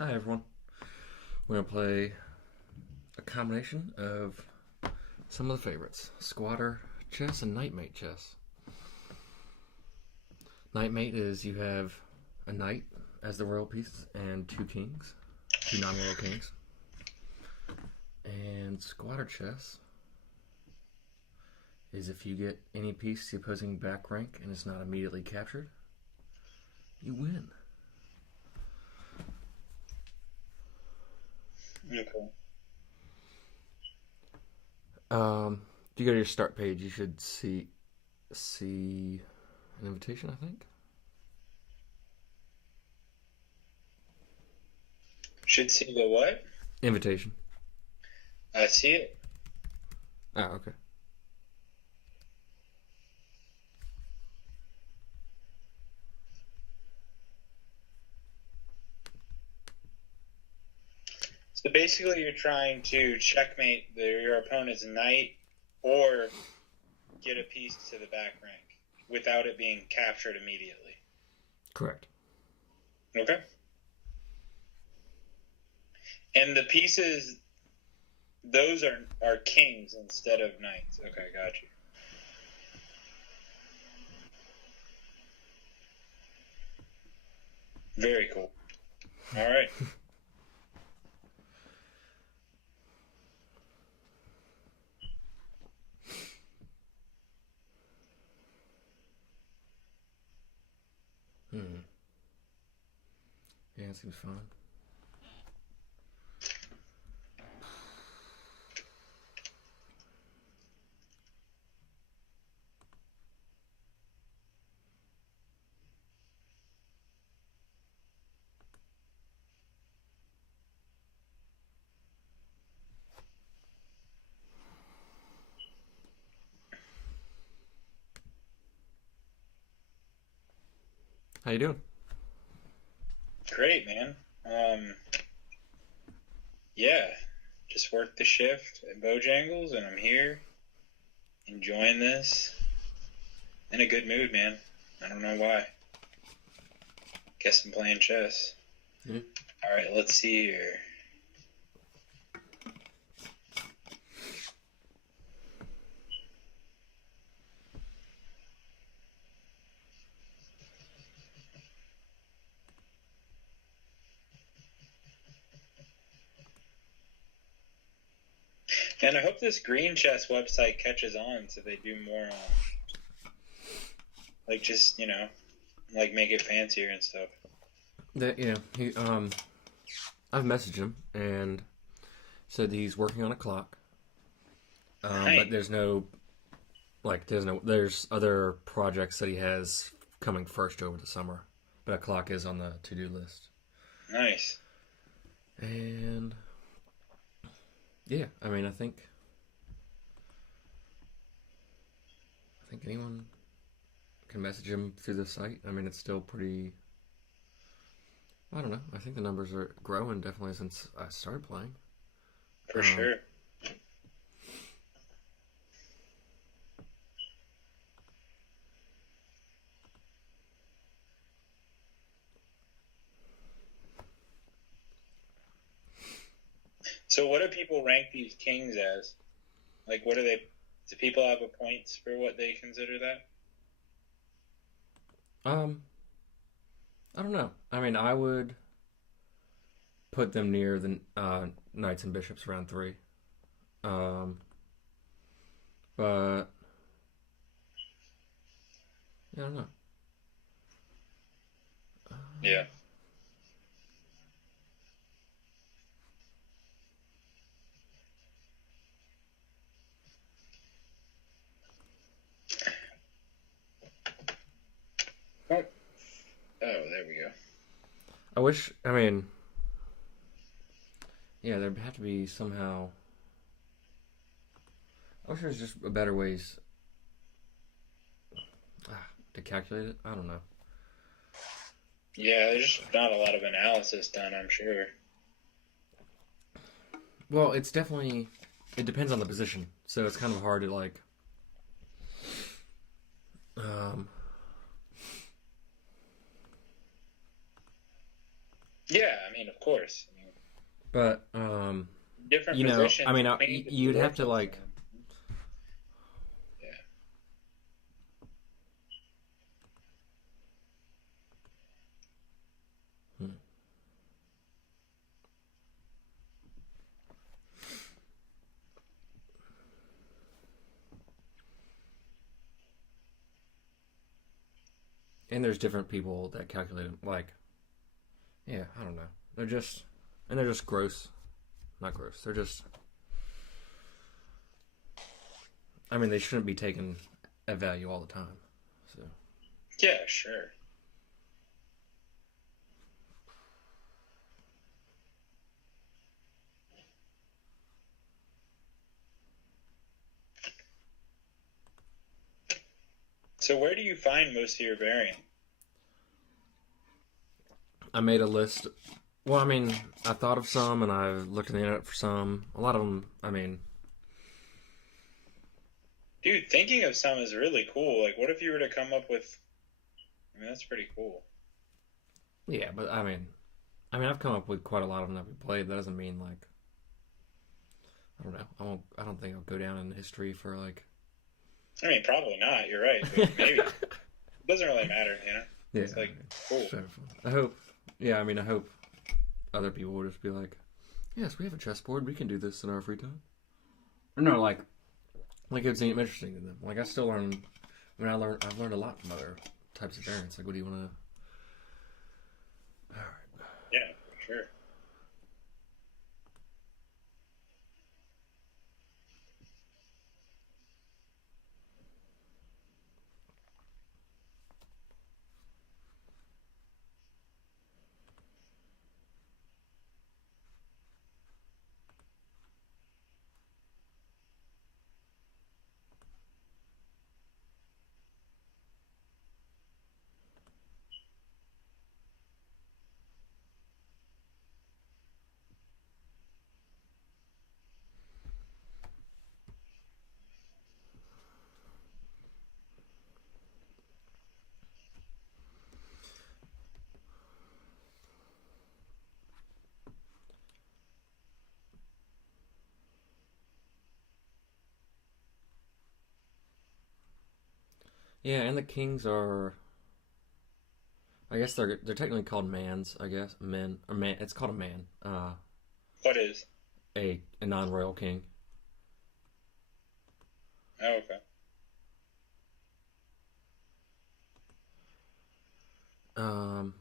Hi everyone. We're gonna play a combination of some of the favorites: squatter chess and knightmate chess. Knightmate is you have a knight as the royal piece and two kings, two non-royal kings. And squatter chess is if you get any piece the opposing back rank and it's not immediately captured, you win. Okay. If you go to your start page, you should see an invitation, I think. Should see the what? Invitation. I see it. Oh, okay. So basically, you're trying to checkmate your opponent's knight or get a piece to the back rank without it being captured immediately. Correct. Okay. And the pieces, those are kings instead of knights. Okay, got you. Very cool. All right. Yeah, it seems fun. How you doing? Great, man. Yeah, just worked the shift at Bojangles, and I'm here enjoying this. In a good mood, man. I don't know why. Guess I'm playing chess. Yeah. All right, let's see here. And I hope this green chess website catches on so they do more like just, like make it fancier and stuff. I've messaged him and said he's working on a clock. Nice. But there's other projects that he has coming first over the summer. But a clock is on the to-do list. Nice. And yeah, I mean, I think anyone can message him through the site. I mean, it's still pretty. I don't know. I think the numbers are growing definitely since I started playing. For sure. So what do people rank these kings as? Like, what do they? Do people have a points for what they consider that? I don't know. I mean, I would put them near the knights and bishops round 3. Um, but yeah, I don't know. Yeah. Oh, there we go. I wish. I mean, yeah, there'd have to be somehow. I wish there's just a better ways to calculate it. I don't know. Yeah, there's just not a lot of analysis done, I'm sure. Well, it's definitely. It depends on the position, so it's kind of hard to like. Um, Yeah, I mean, of course. I mean, But different I positions mean, clean to be you'd have to worthless. like. Yeah. Hmm. And there's different people that calculate them. Like, yeah, I don't know. They're just gross. Not gross. They're just. I mean, they shouldn't be taken at value all the time. So. Yeah, sure. So where do you find most of your variant? I made a list. Well, I mean, I thought of some, and I looked on the internet for some. A lot of them, I mean, Dude, thinking of some is really cool. Like, what if you were to come up with... I mean, that's pretty cool. yeah, but I've come up with quite a lot of them that we played. That doesn't mean like, I don't know. I don't think I'll go down in history for like. I mean, probably not. You're right. But maybe. It doesn't really matter, you know? Yeah, It's like, cool. I hope. Yeah, I mean, I hope other people will just be like, yes, we have a chessboard. We can do this in our free time. Or no, like it's interesting to them. Like I still learn. I've learned a lot from other types of variants. Like, what do you want to? All right. Yeah, for sure. Yeah, and the kings are. I guess they're technically called mans. I guess men or man. It's called a man. What is? A non-royal king. Oh, okay. Um.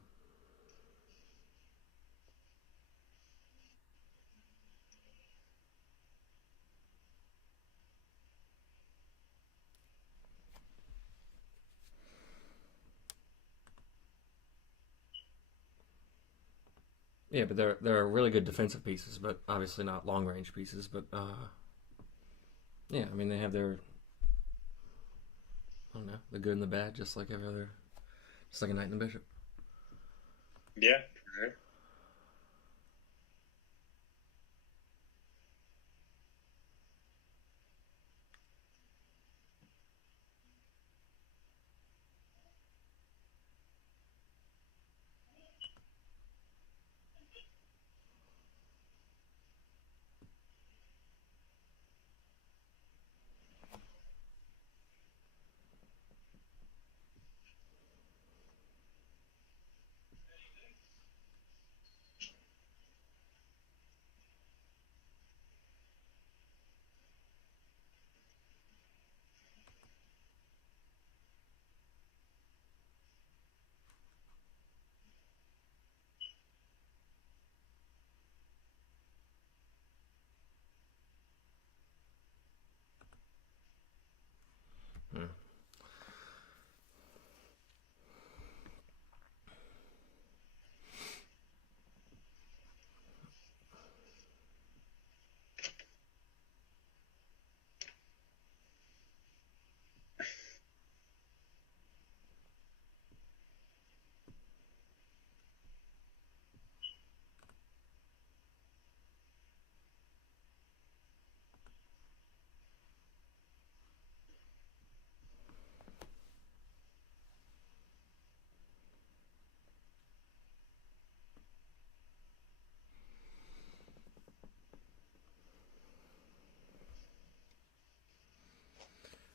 Yeah, but they're really good defensive pieces, but obviously not long range pieces. But yeah, I mean they have their I don't know the good and the bad, just like every other, just like a knight and a bishop. Yeah, for sure.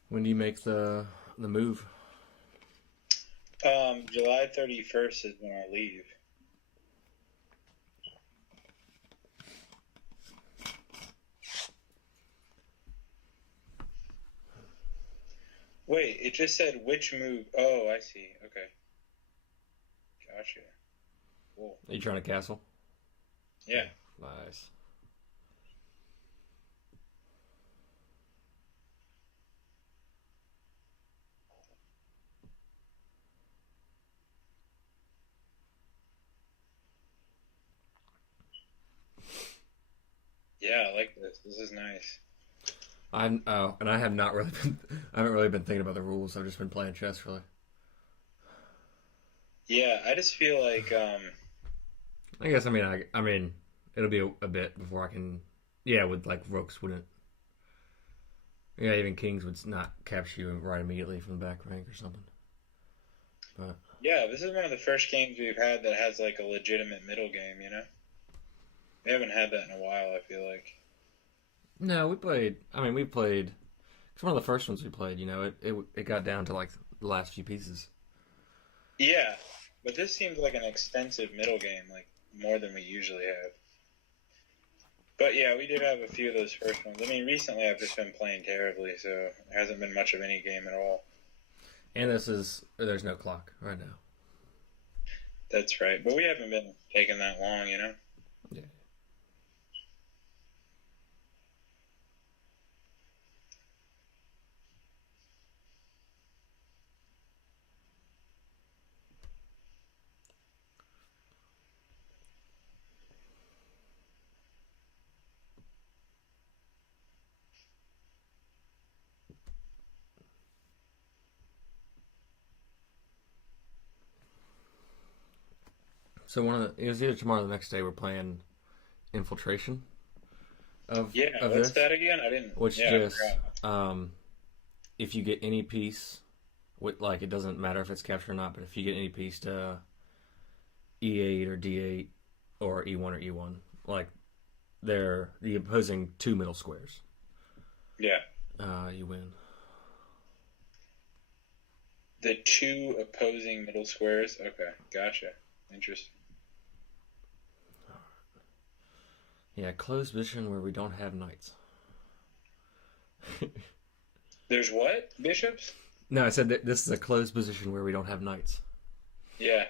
When do you make the move? July 31st is when I leave. Wait, it just said which move. Oh, I see. Okay. Gotcha. Cool. Are you trying to castle? Yeah. Nice. Yeah, I like this. This is nice. And I have not really been. I haven't really been thinking about the rules. I've just been playing chess, really. Yeah, I just feel like I guess. I mean, it'll be a bit before I can. Yeah, with like rooks wouldn't. Yeah, even kings would not capture you right immediately from the back rank or something. But yeah, this is one of the first games we've had that has like a legitimate middle game. You know, we haven't had that in a while. I feel like. no, we played. I mean, we played. It's one of the first ones we played. You know, it got down to like the last few pieces. Yeah, but this seems like an extensive middle game, like more than we usually have. But yeah, we did have a few of those first ones. I mean, recently I've just been playing terribly, so there hasn't been much of any game at all. And there's no clock right now. That's right. But we haven't been taking that long, you know? Yeah. So it was either tomorrow or the next day we're playing Infiltration of What's this, that again? I didn't. which Yeah, just if you get any piece, with like it doesn't matter if it's captured or not, but if you get any piece to E8 or D8 or E1 or E1, like they're the opposing two middle squares. Yeah. You win. The two opposing middle squares. Okay, gotcha. Interesting. Yeah, closed position where we don't have knights. There's what? Bishops? No, I said that this is a closed position where we don't have knights. Yeah.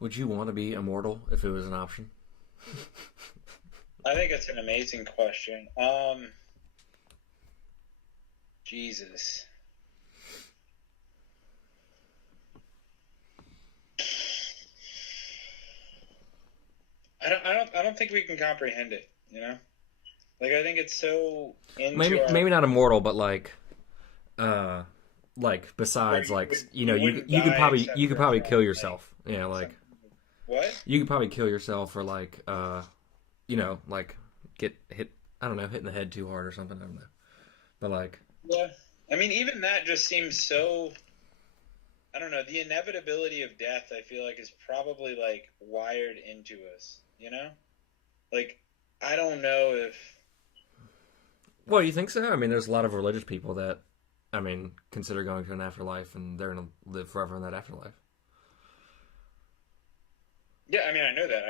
Would you want to be immortal if it was an option? I think it's an amazing question. Jesus. I don't think we can comprehend it, you know? Like I think it's so into maybe not immortal, but like besides like you could probably kill yourself. Yeah, like what? You could probably kill yourself or like like get hit. I don't know, hit in the head too hard or something. I don't know, but like yeah, I mean even that just seems so. I don't know. The inevitability of death, I feel like, is probably like wired into us. You know, like I don't know if. Well, you think so? I mean, there's a lot of religious people that, I mean, consider going to an afterlife and they're going to live forever in that afterlife. Yeah, I mean, I know that.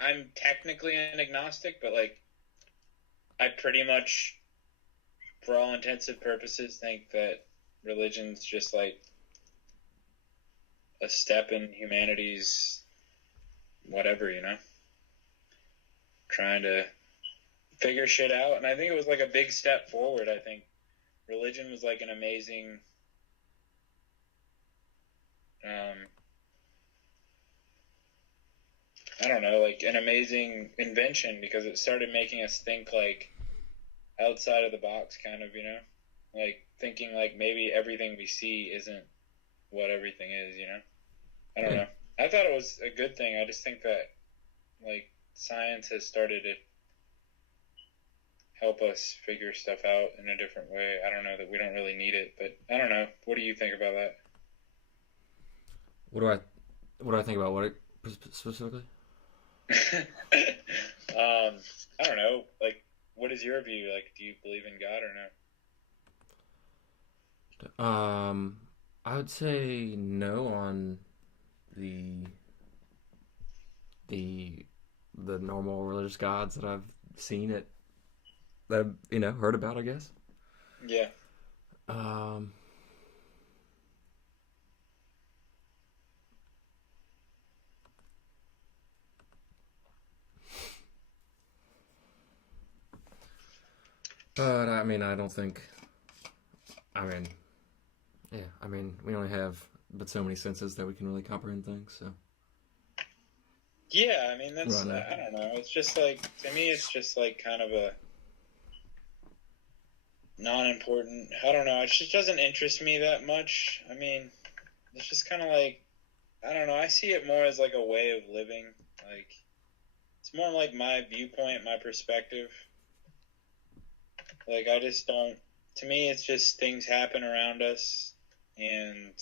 I'm technically an agnostic, but like, I pretty much, for all intents and purposes, think that religion's just like a step in humanity's whatever, trying to figure shit out. And I think it was like a big step forward. I think religion was like an amazing I don't know, like an amazing invention, because it started making us think like outside of the box, kind of, like thinking like maybe everything we see isn't what everything is, I don't know. I thought it was a good thing. I just think that like science has started to help us figure stuff out in a different way. I don't know that we don't really need it, but I don't know. What do you think about that? What do I think about what specifically? I don't know. Like, what is your view? Like, do you believe in God or no? I would say no on the normal religious gods that I've seen that I've heard about, I guess. Yeah. But I mean, I don't think. We only have but so many senses that we can really comprehend things. So. Yeah, I mean that's. I don't know. It's just like, to me, it's just like kind of a non-important. I don't know. It just doesn't interest me that much. I mean, it's just kind of like, I don't know. I see it more as like a way of living. Like, it's more like my viewpoint, my perspective. Like, I just don't. To me, it's just things happen around us, and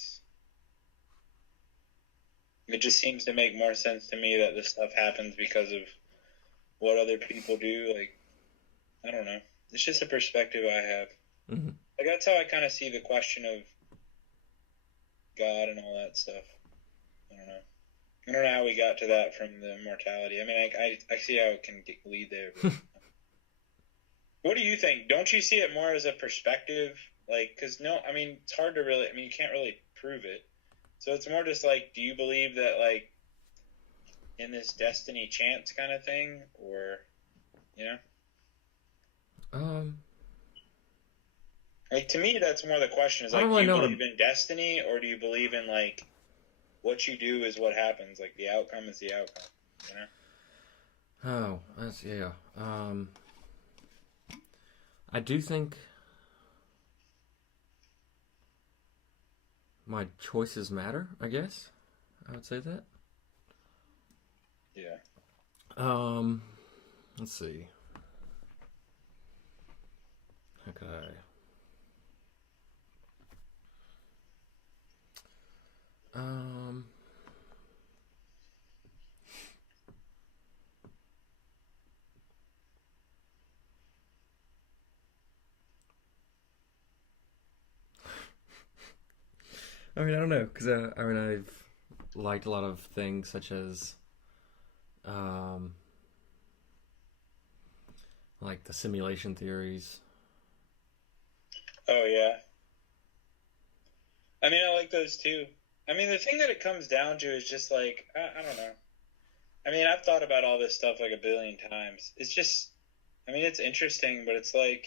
it just seems to make more sense to me that this stuff happens because of what other people do. Like, I don't know. It's just a perspective I have. Mm-hmm. Like, that's how I kind of see the question of God and all that stuff. I don't know. I don't know how we got to that from the immortality. I mean, I see how it can lead there. But what do you think? Don't you see it more as a perspective? Like, because it's hard to really, you can't really prove it. So it's more just like, do you believe that, like, in this destiny chance kind of thing? Or, Like, to me, that's more the question. Is like, do you believe in destiny, or do you believe in, like, what you do is what happens? Like, the outcome is the outcome, Oh, that's, yeah. I do think my choices matter, I guess. I would say that. Yeah. Let's see. How could I don't know, because I've liked a lot of things such as like the simulation theories. Oh, yeah. I like those too. The thing that it comes down to is just like, I don't know. I've thought about all this stuff like a billion times. It's just, it's interesting, but it's like,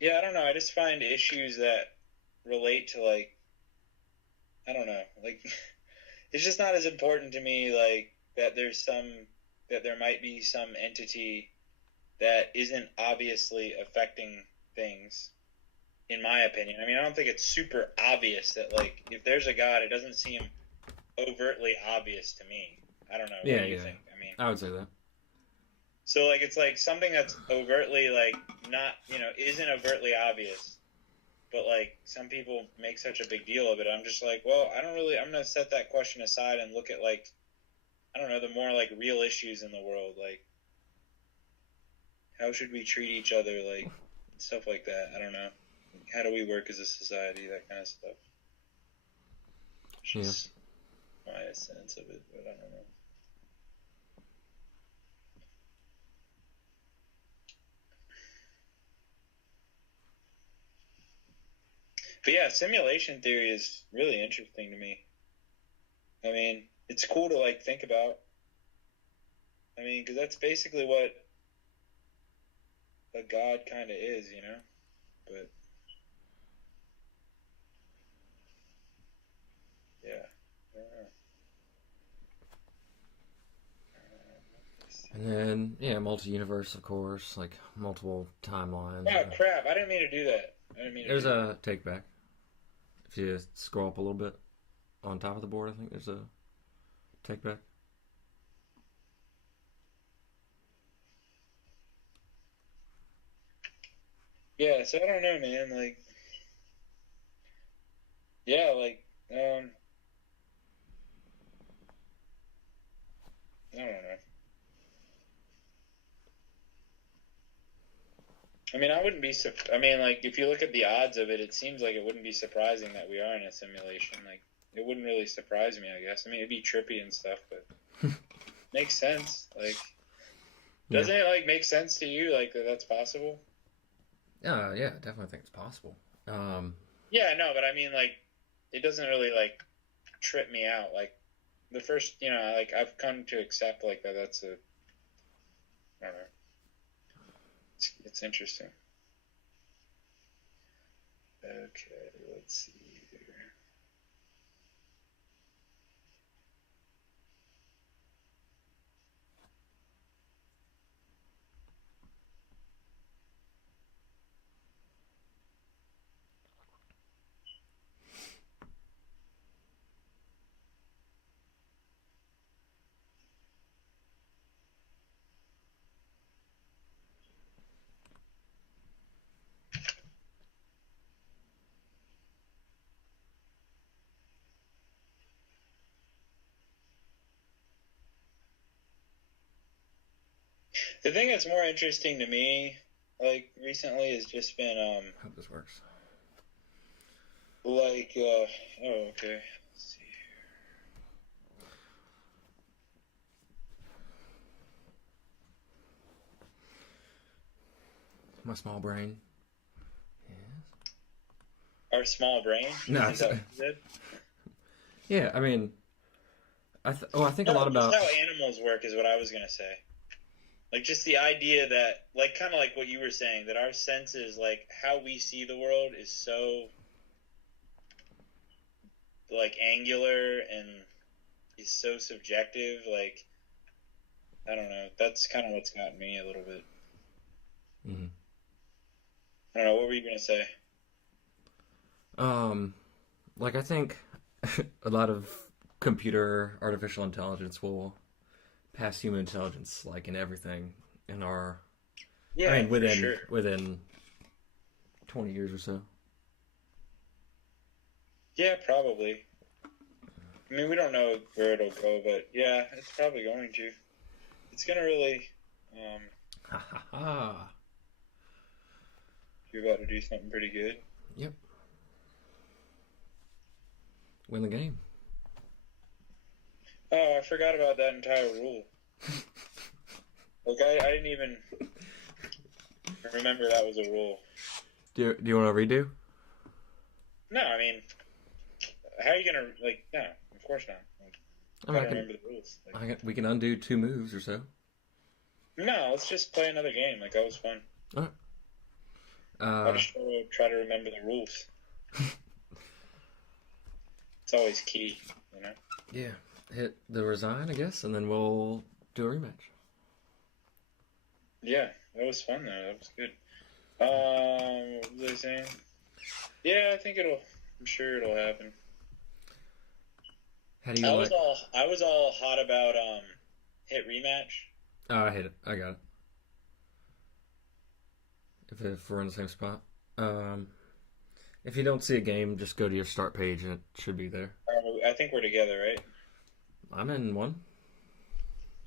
yeah, I don't know. I just find issues that relate to, like, I don't know. Like, it's just not as important to me, like, that there might be some entity that isn't obviously affecting things, in my opinion. I don't think it's super obvious that, like, if there's a God, it doesn't seem overtly obvious to me. I don't know. Yeah, what do you think? I would say that. So, like, it's like something that's overtly, like, not, isn't overtly obvious, but, like, some people make such a big deal of it. I'm just like, well, I'm going to set that question aside and look at, like, I don't know, the more, like, real issues in the world. Like, how should we treat each other? Like, stuff like that. I don't know. How do we work as a society? That kind of stuff. It's just my sense of it, but I don't know. But yeah, simulation theory is really interesting to me. I mean, it's cool to like think about. I mean, because that's basically what a god kind of is, you know? But yeah. I don't know. And then, yeah, multi-universe, of course, like multiple timelines. Oh, crap. I didn't mean to do that. There's a take back. If you scroll up a little bit on top of the board, I think there's a take back. Yeah, so I don't know, man. Like, yeah, like, I don't know. I mean, I wouldn't be. I mean, like, if you look at the odds of it, it seems like it wouldn't be surprising that we are in a simulation. Like, it wouldn't really surprise me, I guess. I mean, it'd be trippy and stuff, but makes sense. Like, doesn't it like make sense to you? Like that's possible? Yeah, definitely think it's possible. Yeah, no, but I mean, like, it doesn't really like trip me out. Like, the first, you know, like I've come to accept like that. That's a, I don't know. It's interesting. Okay, let's see here. The thing that's more interesting to me, like recently, has just been I hope this works. like oh okay. Let's see My small brain. Yes. our small brain. No, Is that what you said? Yeah, I mean, I think a No, lot about just how animals work is what I was gonna say. Like just the idea that, like, kind of like what you were saying, that our senses, like how we see the world, is so like angular and is so subjective. Like, I don't know. That's kind of what's gotten me a little bit. Mhm. I don't know. What were you gonna say? Like I think a lot of computer artificial intelligence will pass human intelligence, like in everything in our. Yeah, I mean, for sure. within 20 years or so. Yeah, probably. I mean, we don't know where it'll go, but yeah, it's probably going to. It's gonna really. Ha ha ha. You're about to do something pretty good. Yep. Win the game. Oh, I forgot about that entire rule. Like, I didn't even remember that was a rule. Do you want to redo? No, I mean, how are you gonna, like? No, of course not. Like, I don't remember the rules. Like, We can undo 2 moves or so. no, let's just play another game. Like, that was fun. All right. I'll just try to remember the rules. It's always key, you know? Yeah. Hit the resign, I guess, and then we'll do a rematch. Yeah, that was fun, though. That was good. What was I saying? Yeah, I'm sure it'll happen. How do you I was all hot about hit rematch. Oh, I hit it. I got it. If we're in the same spot. If you don't see a game, just go to your start page and it should be there. I think we're together, right? I'm in one.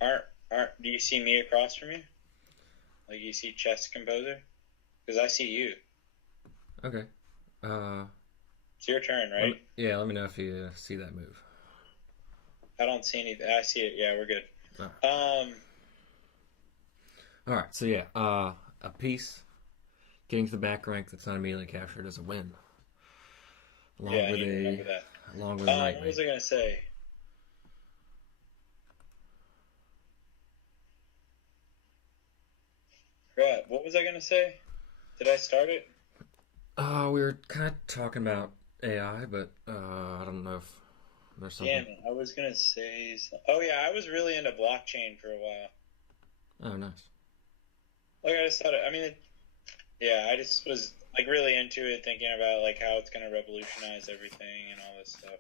Do you see me across from you? Like you see Chess Composer? Because I see you. Okay. It's your turn, right? Let me know if you see that move. I don't see anything. I see it. Yeah, we're good. Oh. Alright, so yeah, a piece getting to the back rank that's not immediately captured is a win. Along Yeah, I with need to remember that. Along with What was Knightmate. I gonna say? Right. What was I gonna say? Did I start it? We were kind of talking about AI, but I don't know if there's something. Damn it! I was gonna say. Oh yeah, I was really into blockchain for a while. Oh, nice. Like I just thought. Yeah, I just was like really into it, thinking about like how it's gonna revolutionize everything and all this stuff.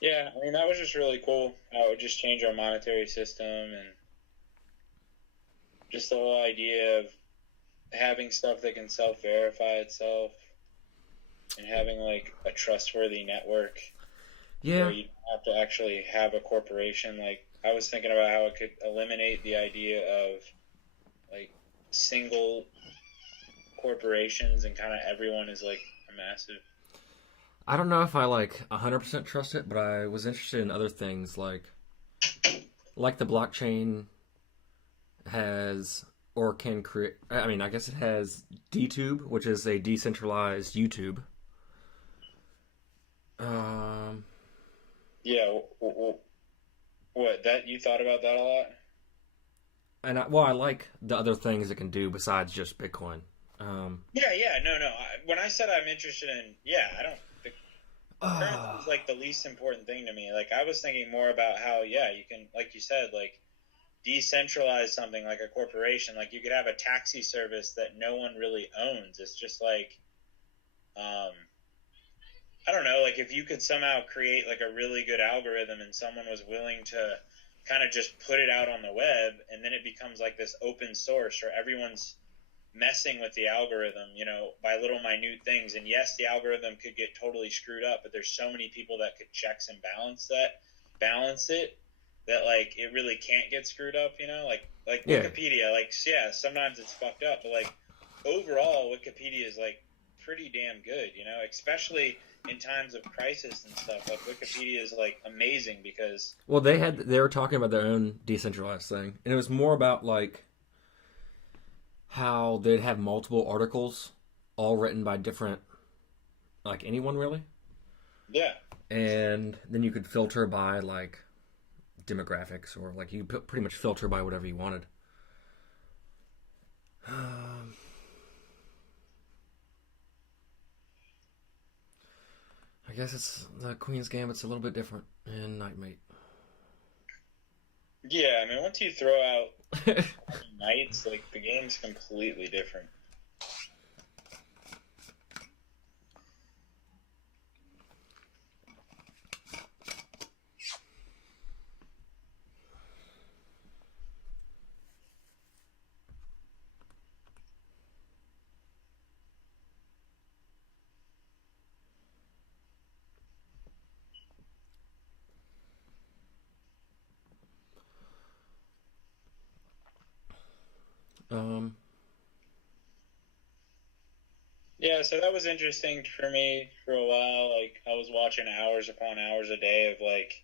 Yeah, I mean that was just really cool. How it would just change our monetary system and just the whole idea of having stuff that can self-verify itself and having like a trustworthy network. Yeah. Where you don't have to actually have a corporation. Like I was thinking about how it could eliminate the idea of like single corporations and kind of everyone is like a massive. I don't know if I like 100% trust it, but I was interested in other things like the blockchain has or can create. I mean, I guess it has DTube, which is a decentralized YouTube. Yeah. What that you thought about that a lot? And I like the other things it can do besides just Bitcoin. Yeah. No. When I said I'm interested in, I don't. Currency is like the least important thing to me. Like I was thinking more about how you can, like you said, like decentralize something like a corporation. Like you could have a taxi service that no one really owns. It's just like, I don't know, like if you could somehow create like a really good algorithm and someone was willing to kind of just put it out on the web, and then it becomes like this open source where everyone's messing with the algorithm, by little minute things. And yes, the algorithm could get totally screwed up, but there's so many people that could checks and balance it, that like it really can't get screwed up, like Wikipedia, sometimes it's fucked up, but like overall Wikipedia is like pretty damn good, especially in times of crisis and stuff. Like Wikipedia is like amazing because they were talking about their own decentralized thing, and it was more about like how they'd have multiple articles all written by different, like anyone really. Yeah. And then you could filter by like demographics, or like you could pretty much filter by whatever you wanted. I guess it's the Queen's Gambit's a little bit different in Knightmate. Yeah, I mean, once you throw out knights, like the game's completely different. Yeah, so that was interesting for me for a while. Like, I was watching hours upon hours a day of, like,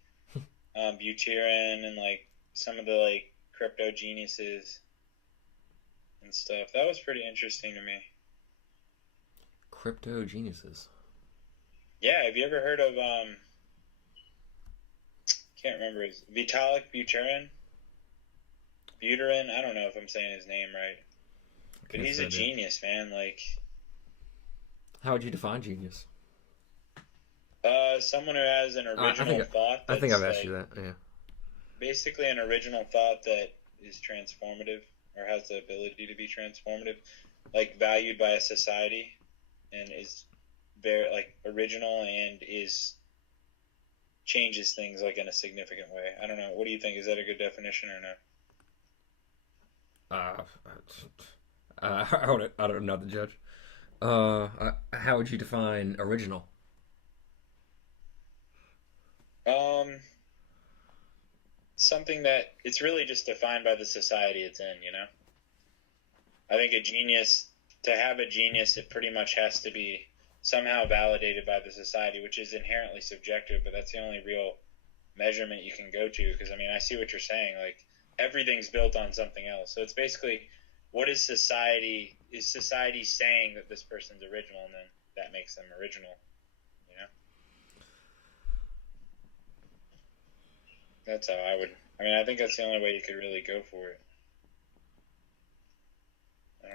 Buterin and, like, some of the, like, crypto geniuses and stuff. That was pretty interesting to me. Crypto geniuses? Yeah, have you ever heard of, can't remember his, Vitalik Buterin? Buterin? I don't know if I'm saying his name right. But he's a genius, man. Like... How would you define genius? Someone who has an original thought. I think I've asked you that, yeah. Basically an original thought that is transformative, or has the ability to be transformative, like valued by a society, and is very, like, original and changes things, like, in a significant way. I don't know. What do you think? Is that a good definition or no? I don't know the judge. How would you define original? Something that it's really just defined by the society it's in, I think to have a genius, it pretty much has to be somehow validated by the society, which is inherently subjective, but that's the only real measurement you can go to. Because, I mean, I see what you're saying. Like, everything's built on something else. So it's basically what is society? Is society saying that this person's original, and then that makes them original? You know, that's how I would. I mean, I think that's the only way you could really go for it. I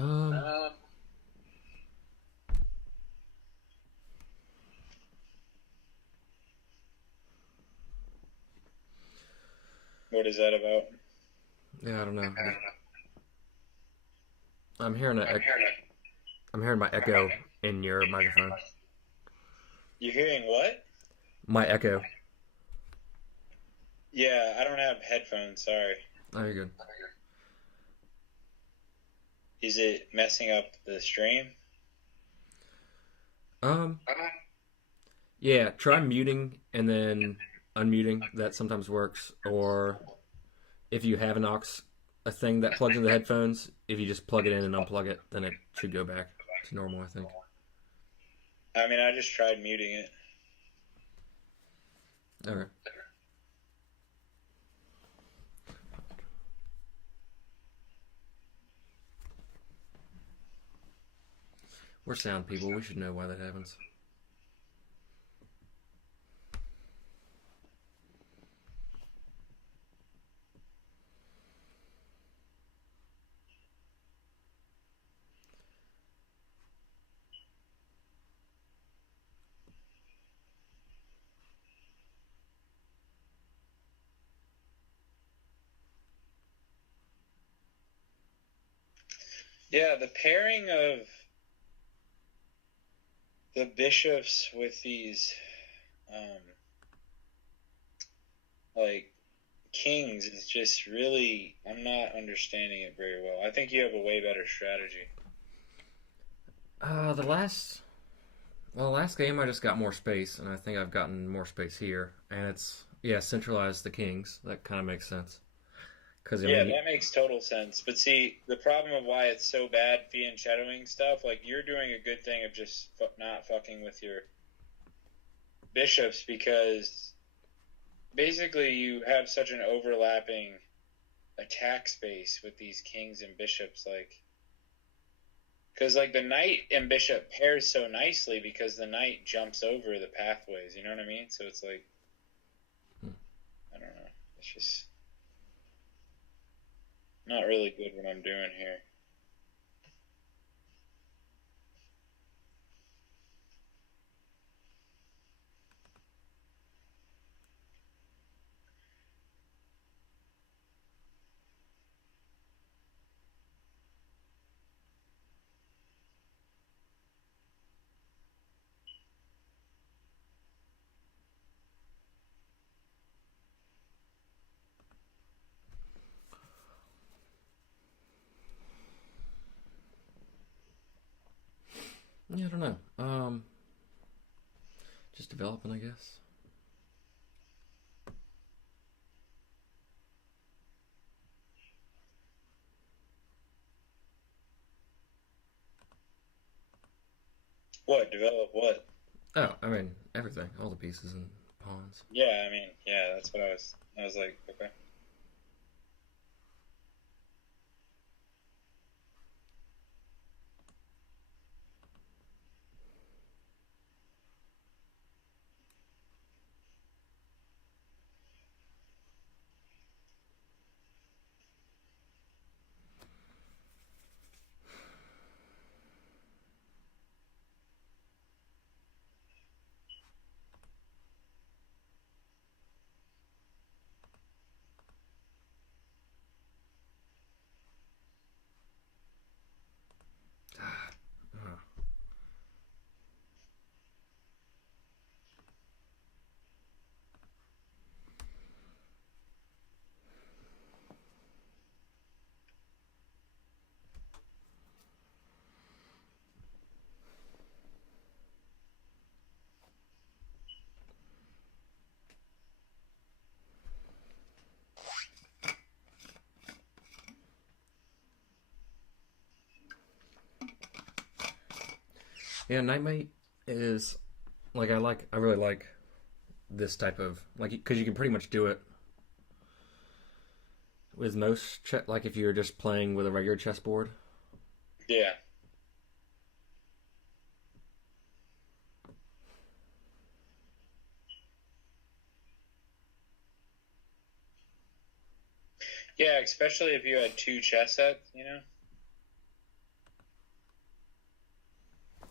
don't know. What is that about? Yeah, I don't know. I'm hearing I'm hearing my echo in your microphone. You're hearing what? My echo. Yeah, I don't have headphones. Sorry. Oh, you're good. Is it messing up the stream? Yeah, try muting and then unmuting. That sometimes works. Or if you have a thing that plugs into the headphones, if you just plug it in and unplug it, then it should go back to normal, I think. I mean, I just tried muting it. Okay. We're sound people. We should know why that happens. Yeah, the pairing of the bishops with these, like, kings is just really, I'm not understanding it very well. I think you have a way better strategy. The last game I just got more space, and I think I've gotten more space here, and it's centralize the kings. That kind of makes sense. Yeah, that makes total sense. But see, the problem of why it's so bad fianchettoing stuff, like, you're doing a good thing of just not fucking with your bishops, because basically you have such an overlapping attack space with these kings and bishops, like, because, like, the knight and bishop pairs so nicely because the knight jumps over the pathways, you know what I mean? So it's like, I don't know, it's just not really good what I'm doing here. Yeah, I don't know. Just developing, I guess. What? Develop what? Oh, I mean everything, all the pieces and pawns. Yeah, I mean, yeah, that's what I was like, okay. Yeah, Knightmate is like I really like this type of like because you can pretty much do it with most like if you're just playing with a regular chessboard. Yeah. Yeah, especially if you had two chess sets, you know?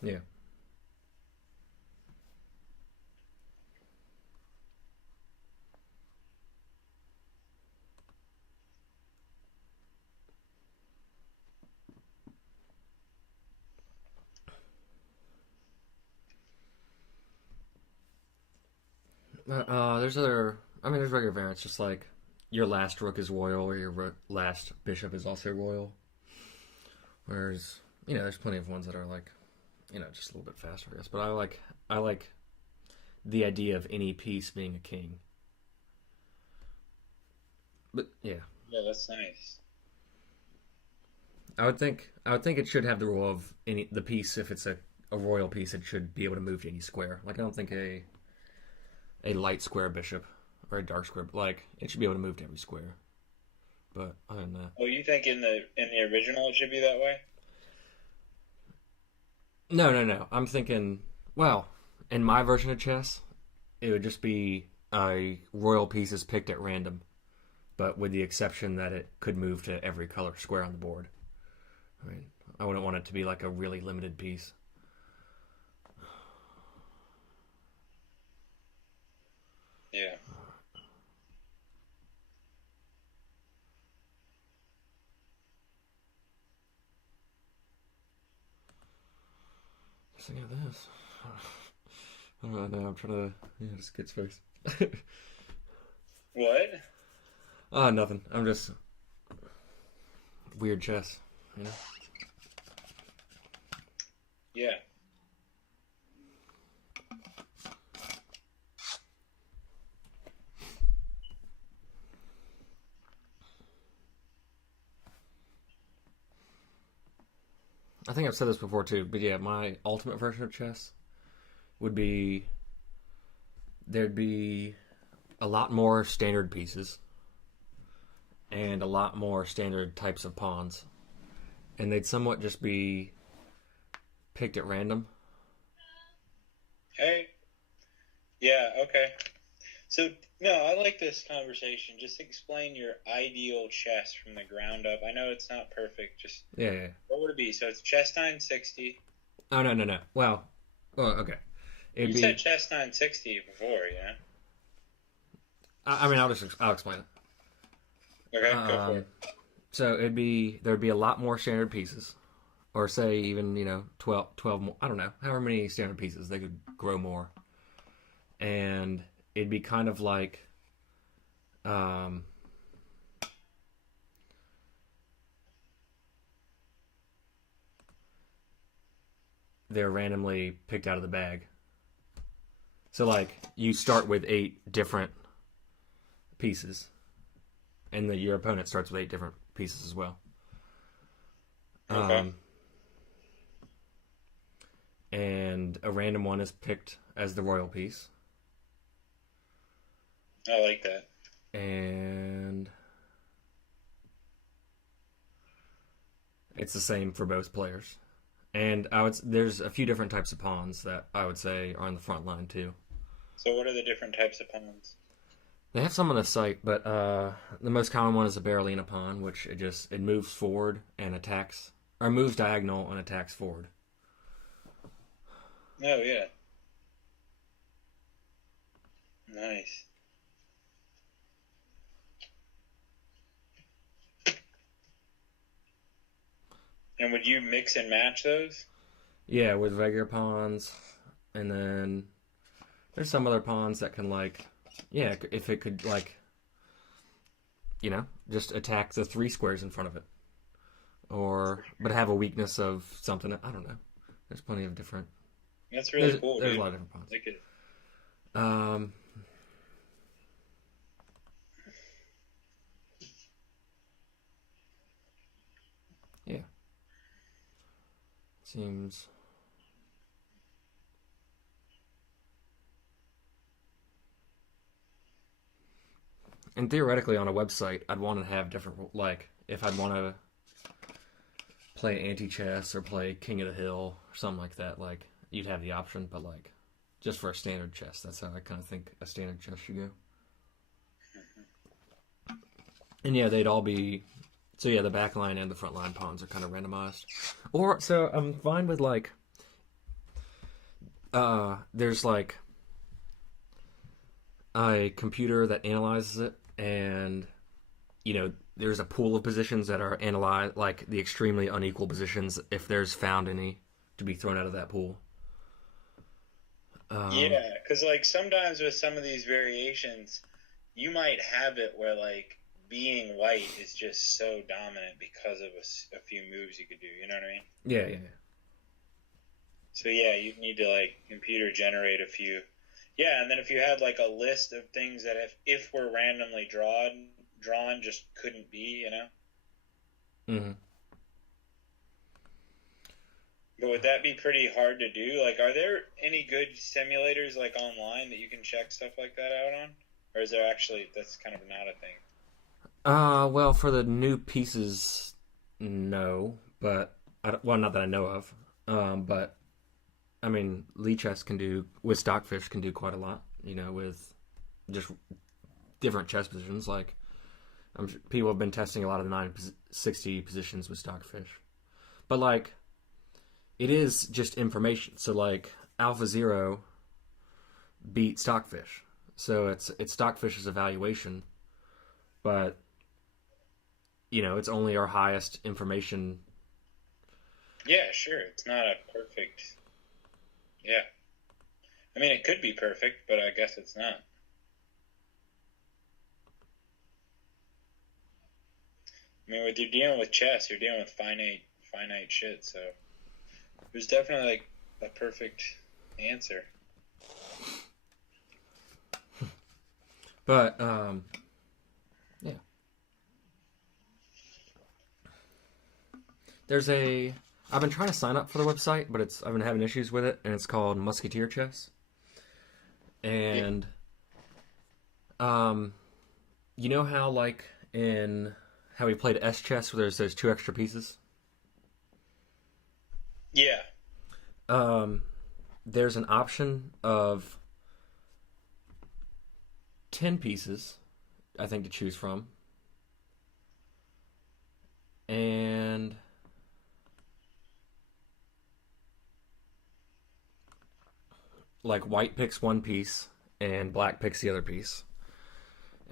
Yeah. There's other. I mean, there's regular variants, just like your last rook is royal, or your last bishop is also royal. Whereas, there's plenty of ones that are like, just a little bit faster, I guess. But I like the idea of any piece being a king. But yeah, Yeah, that's nice. I would think it should have the rule of the piece. If it's a royal piece, it should be able to move to any square. Like I don't think a light square bishop or a dark square, like it should be able to move to every square. But other than that, Oh, you think in the original it should be that way? no. I'm thinking, well, in my version of chess, it would just be a royal piece is picked at random, but with the exception that it could move to every color square on the board. I mean, I wouldn't want it to be like a really limited piece. Yeah. Just think of this. I don't know. I'm trying to just get space. What? Oh, nothing. I'm just weird chess, you know. Yeah. I think I've said this before too, but yeah, my ultimate version of chess would be there'd be a lot more standard pieces and a lot more standard types of pawns, and they'd somewhat just be picked at random. Hey. Yeah, okay. So, no, I like this conversation. Just explain your ideal chess from the ground up. I know it's not perfect. Just Yeah. what would it be? So it's chess 960. Oh no. Well, okay. You said chess 960 before, yeah? I mean, I'll explain it. Okay, go for it. So there'd be a lot more standard pieces, or say even 12 more. I don't know, however many standard pieces they could grow more, and it'd be kind of like, they're randomly picked out of the bag. So like you start with 8 different pieces, and your opponent starts with 8 different pieces as well. Okay. And a random one is picked as the royal piece. I like that. And it's the same for both players. And there's a few different types of pawns that I would say are on the front line too. So what are the different types of pawns? They have some on the site, but the most common one is a Berolina pawn, which it moves forward and attacks, or moves diagonal and attacks forward. Oh, yeah. Nice. And would you mix and match those? Yeah, with regular pawns, and then there's some other pawns that can if it could just attack the 3 squares in front of it, but have a weakness of something. I don't know. There's plenty of different. That's really cool. There's a lot of different pawns. I like it. Yeah. Seems. And theoretically, on a website, I'd want to have different, like, if I'd want to play anti-chess or play King of the Hill or something like that, like, you'd have the option, but, like, just for a standard chess, that's how I kind of think a standard chess should go. And yeah, they'd all be... So yeah, the back line and the front line pawns are kind of randomized. Or, so I'm fine with, like... there's, like, a computer that analyzes it, and, you know, there's a pool of positions that are analyzed, like, the extremely unequal positions, if there's found any, to be thrown out of that pool. Yeah, because, like, sometimes with some of these variations, you might have it where, like, being white is just so dominant because of a few moves you could do, you know what I mean? Yeah. So, yeah, you need to, like, computer generate a few. Yeah, and then if you had, like, a list of things that if were randomly drawn just couldn't be, you know? Mm-hmm. But would that be pretty hard to do? Like, are there any good simulators, like, online that you can check stuff like that out on? Or is there actually, that's kind of not a thing? Well, for the new pieces, no. But, well, not that I know of. But, I mean, Lichess with Stockfish can do quite a lot, you know, with just different chess positions. Like, people have been testing a lot of the 960 positions with Stockfish. But, like, it is just information. So, like, AlphaZero beat Stockfish. So it's Stockfish's evaluation. But, you know, it's only our highest information. Yeah, sure. It's not a perfect... Yeah. I mean, it could be perfect, but I guess it's not. I mean, when you're dealing with chess, you're dealing with finite shit, so there's definitely, like, a perfect answer. But, yeah. I've been trying to sign up for the website, but I've been having issues with it, and it's called Musketeer Chess. And, you know how, like, how we played S-chess, where there's those 2 extra pieces? Yeah. There's an option of 10 pieces, I think, to choose from. And like, white picks one piece and black picks the other piece.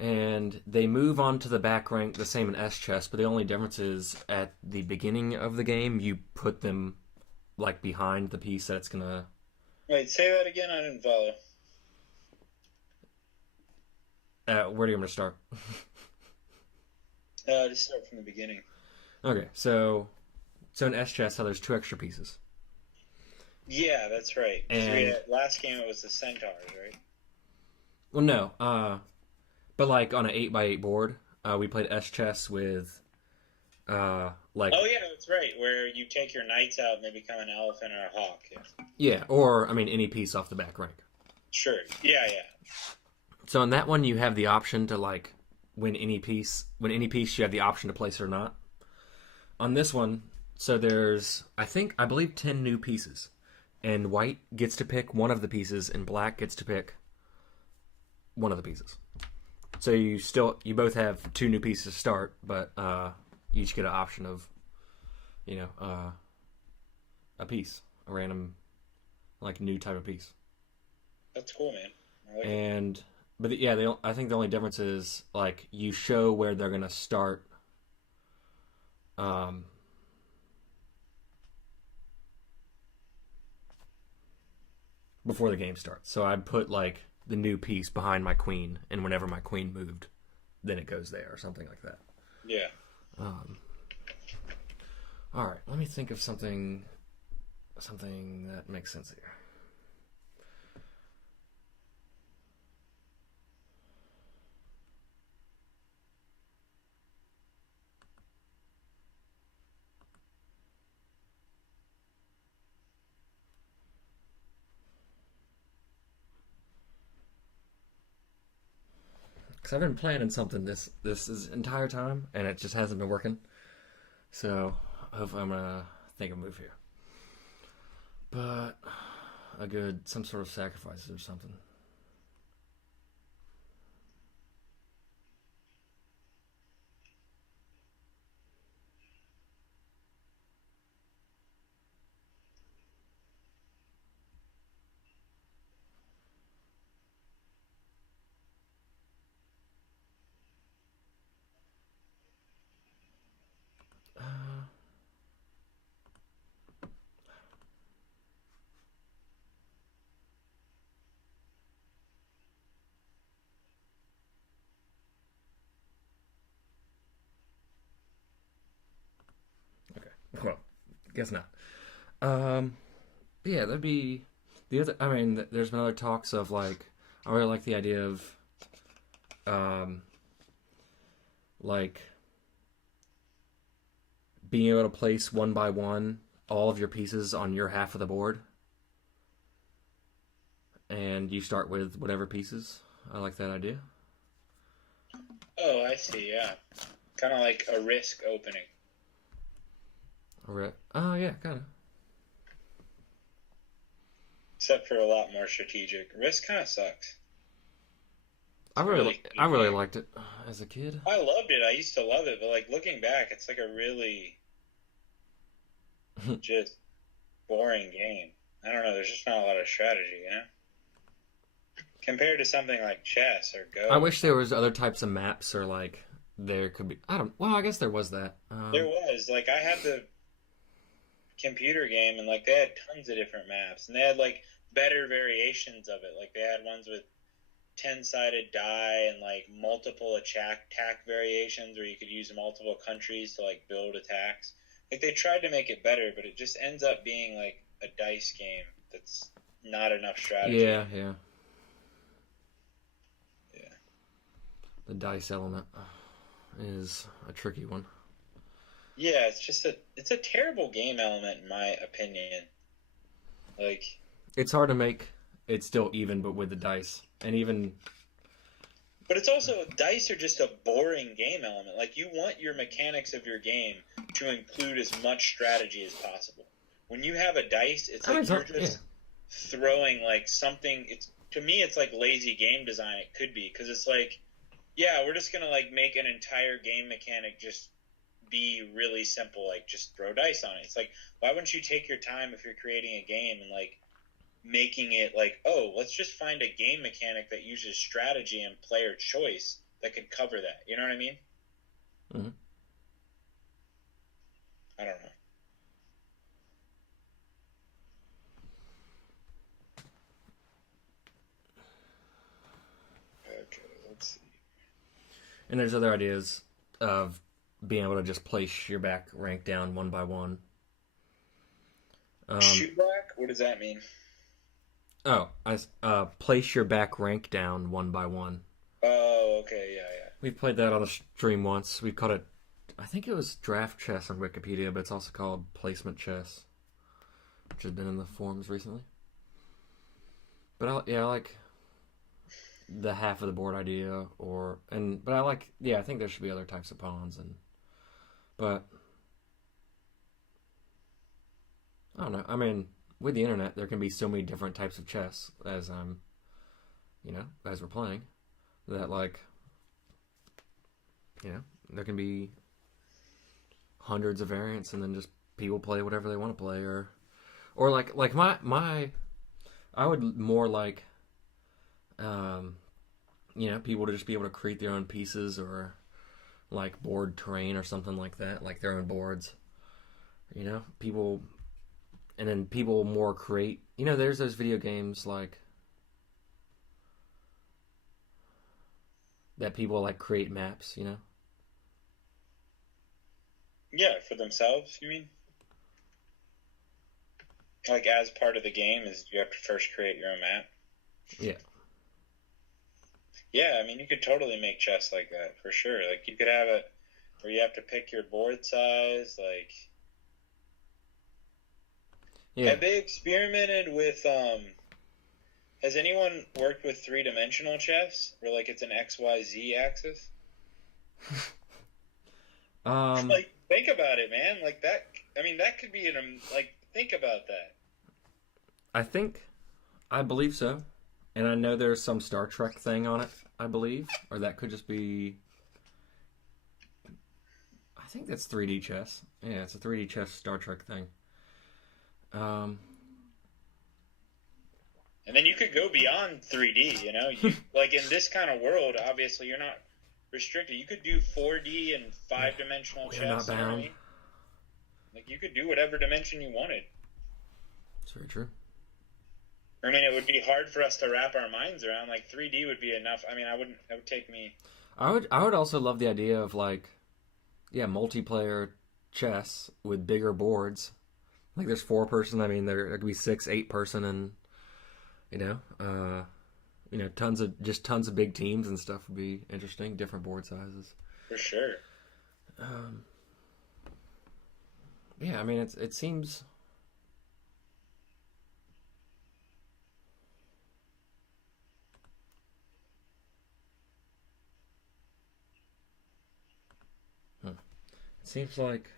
And they move on to the back rank the same in S-chess, but the only difference is at the beginning of the game, you put them, like, behind the piece that it's gonna... Wait, say that again? I didn't follow. Where do you want me to start? Just start from the beginning. Okay, so in S-chess, how there's 2 extra pieces. Yeah, that's right. And last game it was the centaurs, right? Well, no. But, like, on an 8x8 board, we played S-chess with, like... Oh, yeah, that's right, where you take your knights out and they become an elephant or a hawk. Yeah, yeah, or, I mean, any piece off the back rank. Sure. Yeah. So in that one, you have the option to, like, win any piece, you have the option to place it or not. On this one, so there's, I believe 10 new pieces. And white gets to pick one of the pieces, and black gets to pick one of the pieces. So you both have 2 new pieces to start, but you each get an option of, you know, a piece, a random, like, new type of piece. That's cool, man. I like it. But yeah, I think the only difference is, like, you show where they're gonna start. Before the game starts. So I'd put, like, the new piece behind my queen, and whenever my queen moved, then it goes there, or something like that. Yeah. Alright, let me think of something that makes sense here. because I've been planning something this entire time, and it just hasn't been working. So, hopefully I'm going to think of a move here. But, some sort of sacrifices or something. Well, guess not. Yeah, that'd be the other. I mean, there's been other talks of like, I really like the idea of, like being able to place one by one all of your pieces on your half of the board, and you start with whatever pieces. I like that idea. Oh, I see. Yeah, kind of like a Risk opening. Oh yeah, kind of. Except for a lot more strategic. Risk kind of sucks. I really liked it as a kid. I loved it. I used to love it, but like looking back, it's like a really just boring game. I don't know. There's just not a lot of strategy, you know. Compared to something like chess or Go. I wish there was other types of maps, or like there could be. Well, I guess there was that. There was. Like I had the computer game, and like they had tons of different maps, and they had like better variations of it. Like they had ones with 10-sided die and like multiple attack variations where you could use multiple countries to like build attacks. Like they tried to make it better, but it just ends up being like a dice game that's not enough strategy. Yeah. The dice element is a tricky one. Yeah, it's a terrible game element in my opinion. Like it's hard to make it still even, but with the dice and even. But it's also dice are just a boring game element. Like you want your mechanics of your game to include as much strategy as possible. When you have a dice, it's like you're just throwing like something. To me, it's like lazy game design. It could be because it's like, yeah, we're just gonna like make an entire game mechanic just be really simple, like just throw dice on it. It's like, why wouldn't you take your time if you're creating a game and like making it like, oh, let's just find a game mechanic that uses strategy and player choice that could cover that. You know what I mean? Mm-hmm. I don't know. Okay, let's see. And there's other ideas of being able to just place your back rank down one by one. Shoot back? What does that mean? Oh, place your back rank down one by one. Oh, okay, yeah. We've played that on the stream once. We called it, I think it was draft chess on Wikipedia, but it's also called placement chess, which has been in the forums recently. But I like the half of the board idea, but I like, I think there should be other types of pawns, but I don't know. I mean, with the internet, there can be so many different types of chess as we're playing, that like, there can be hundreds of variants, and then just people play whatever they want to play, or like my I would more like, people to just be able to create their own pieces, or like board terrain or something like that, like their own boards. People, and then people more create. There's those video games like that people like create maps. Yeah, for themselves, you mean? Like as part of the game is you have to first create your own map? Yeah. Yeah, I mean, you could totally make chess like that, for sure. Like, you could have it where you have to pick your board size, like... Yeah. Have they experimented with, Has anyone worked with three-dimensional chess, where like it's an XYZ axis? Like, think about it, man. Like that. I mean, that could be like. Think about that. I believe so, and I know there's some Star Trek thing on it. I believe, or that could just be. I think that's 3D chess. Yeah, it's a 3D chess Star Trek thing. And then you could go beyond 3D, you know? Like, in this kind of world, obviously, you're not restricted. You could do 4D and 5-dimensional chess. We're not bound. You know what I mean? Like, you could do whatever dimension you wanted. That's very true. I mean, it would be hard for us to wrap our minds around. Like, 3D would be enough. I mean, it would take me... I would also love the idea of, like, multiplayer chess with bigger boards. Like, there's 4-person. I mean, there could be 6, 8-person, and... tons of big teams and stuff would be interesting. Different board sizes. For sure. Yeah, I mean, it seems. It seems like,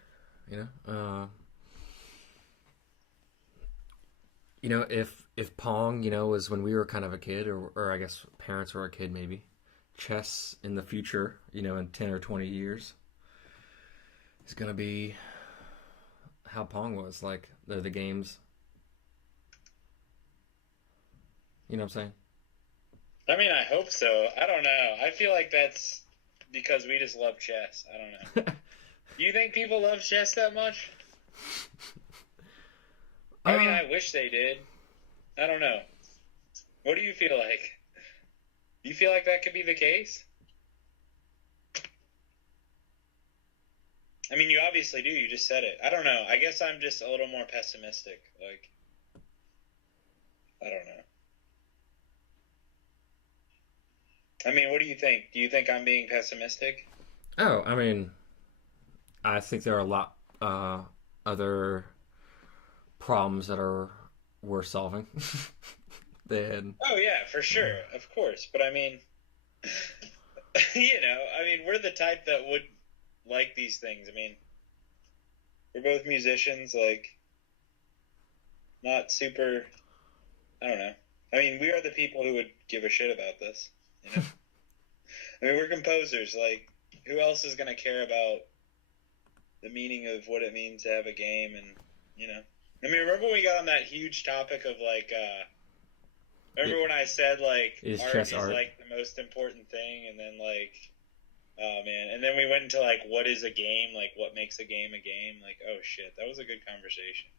if Pong, was when we were kind of a kid, or I guess parents were a kid maybe, chess in the future, in 10 or 20 years, is going to be how Pong was, like, the games. You know what I'm saying? I mean, I hope so. I don't know. I feel like that's because we just love chess. I don't know. Do you think people love chess that much? I mean, I wish they did. I don't know. What do you feel like? Do you feel like that could be the case? I mean, you obviously do. You just said it. I don't know. I guess I'm just a little more pessimistic. Like, I don't know. I mean, what do you think? Do you think I'm being pessimistic? Oh, I mean, I think there are a lot other problems that are worth solving than... Oh, yeah, for sure. Of course. But, I mean, we're the type that would like these things. I mean, we're both musicians, like, not super... I don't know. I mean, we are the people who would give a shit about this, I mean, we're composers. Like, who else is going to care about the meaning of what it means to have a game? And, I mean, remember when we got on that huge topic of, like, remember when I said, like, art is, like, the most important thing? And then, like, oh, man. And then we went into, like, what is a game? Like, what makes a game a game? Like, oh, shit. That was a good conversation.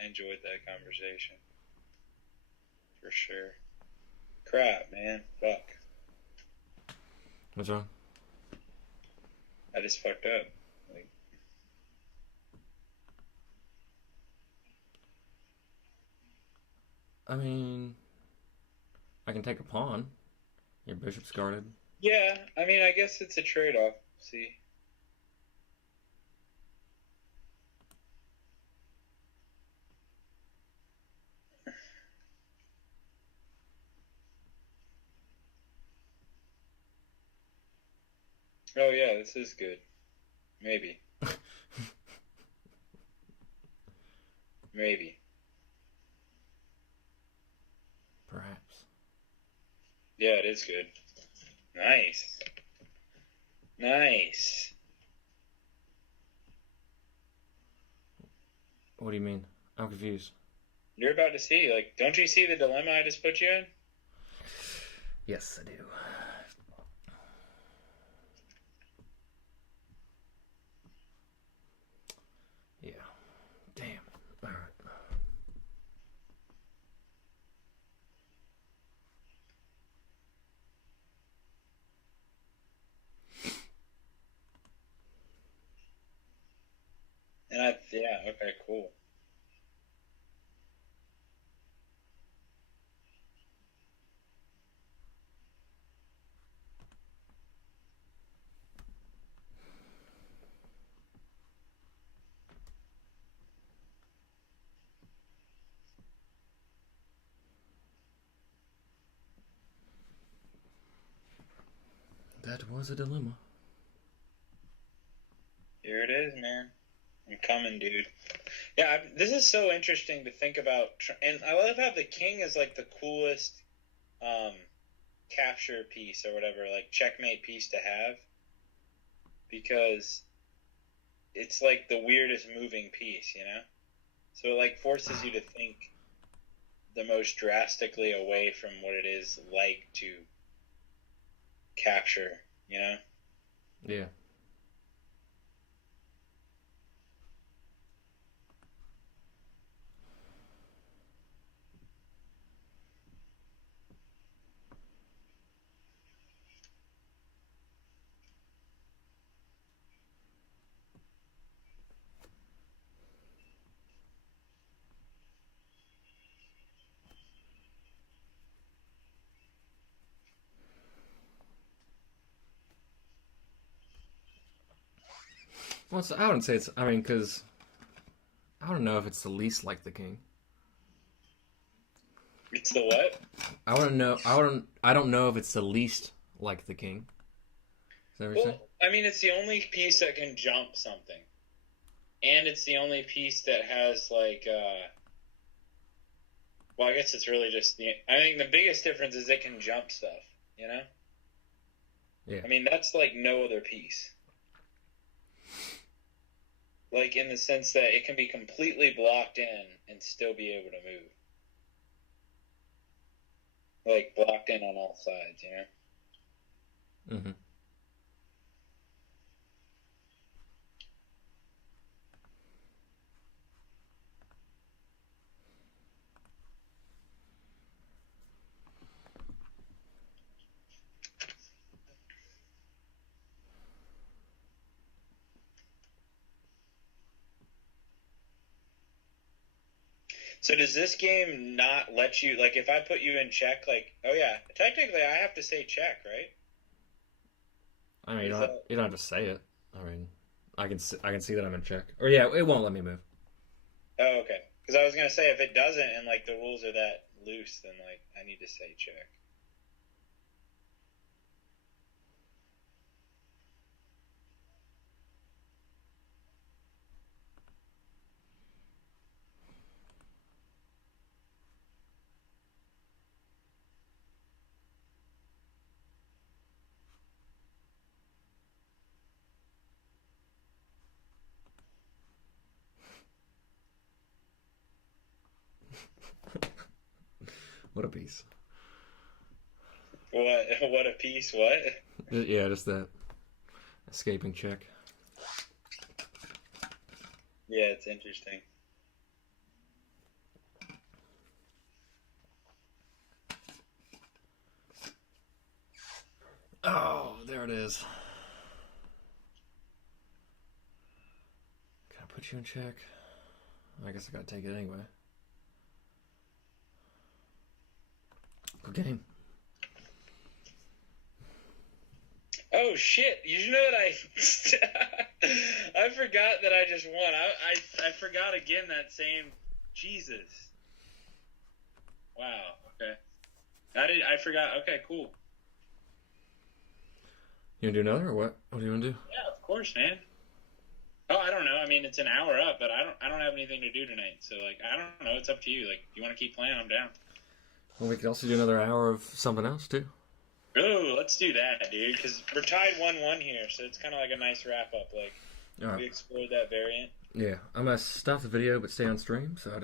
I enjoyed that conversation. For sure. Crap, man. Fuck. What's wrong? I just fucked up. I mean, I can take a pawn. Your bishop's guarded. Yeah, I mean, I guess it's a trade-off. See? Oh, yeah, this is good. Maybe. Maybe. Perhaps. Yeah, it is good. Nice. Nice. What do you mean? I'm confused. You're about to see. Like, don't you see the dilemma I just put you in? Yes, I do. Yeah. Damn. All right. And okay, cool. That was a dilemma. Here it is, man. I'm coming, dude. Yeah, this is so interesting to think about. And I love how the king is like the coolest capture piece or whatever, like checkmate piece to have. Because it's like the weirdest moving piece, you know? So it like forces you to think the most drastically away from what it is like to capture, you know? Yeah. Well, I wouldn't say it's. I mean, because I don't know if it's the least like the king. It's the what? I wouldn't know. I don't know if it's the least like the king. Is that what you're saying? I mean, it's the only piece that can jump something, and it's the only piece that has like. Well, I guess it's really just the. I think the biggest difference is it can jump stuff. You know. Yeah. I mean, that's like no other piece. Like, in the sense that it can be completely blocked in and still be able to move. Like, blocked in on all sides, you know? Mm-hmm. So does this game not let you, like, if I put you in check, like, oh yeah, technically I have to say check, right? I mean, you don't have to say it. I mean, I can see that I'm in check. Or yeah, it won't let me move. Oh, okay. Because I was going to say, if it doesn't and, like, the rules are that loose, then, like, I need to say check. What a piece. What a piece, what? Yeah, just that escaping check. Yeah, it's interesting. Oh, there it is. Can I put you in check? I guess I gotta take it anyway. Good game. Oh shit! You know that I forgot that I just won. I forgot again that same Jesus. Wow. Okay. I forgot. Okay. Cool. You wanna do another or what? What do you wanna do? Yeah, of course, man. Oh, I don't know. I mean, it's an hour up, but I don't have anything to do tonight. So like, I don't know. It's up to you. Like, if you want to keep playing, I'm down. Well, we could also do another hour of something else too. Oh, let's do that, dude. Because we're tied 1-1 here, so it's kind of like a nice wrap up. Like, we explored that variant. Yeah, I'm gonna stop the video but stay on stream. So I'm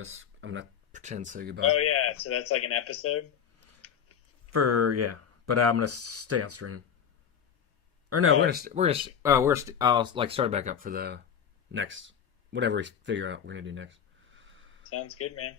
gonna pretend to say goodbye. Oh yeah, so that's like an episode. But I'm gonna stay on stream. Or no, I'll like start back up for the next whatever we figure out we're gonna do next. Sounds good, man.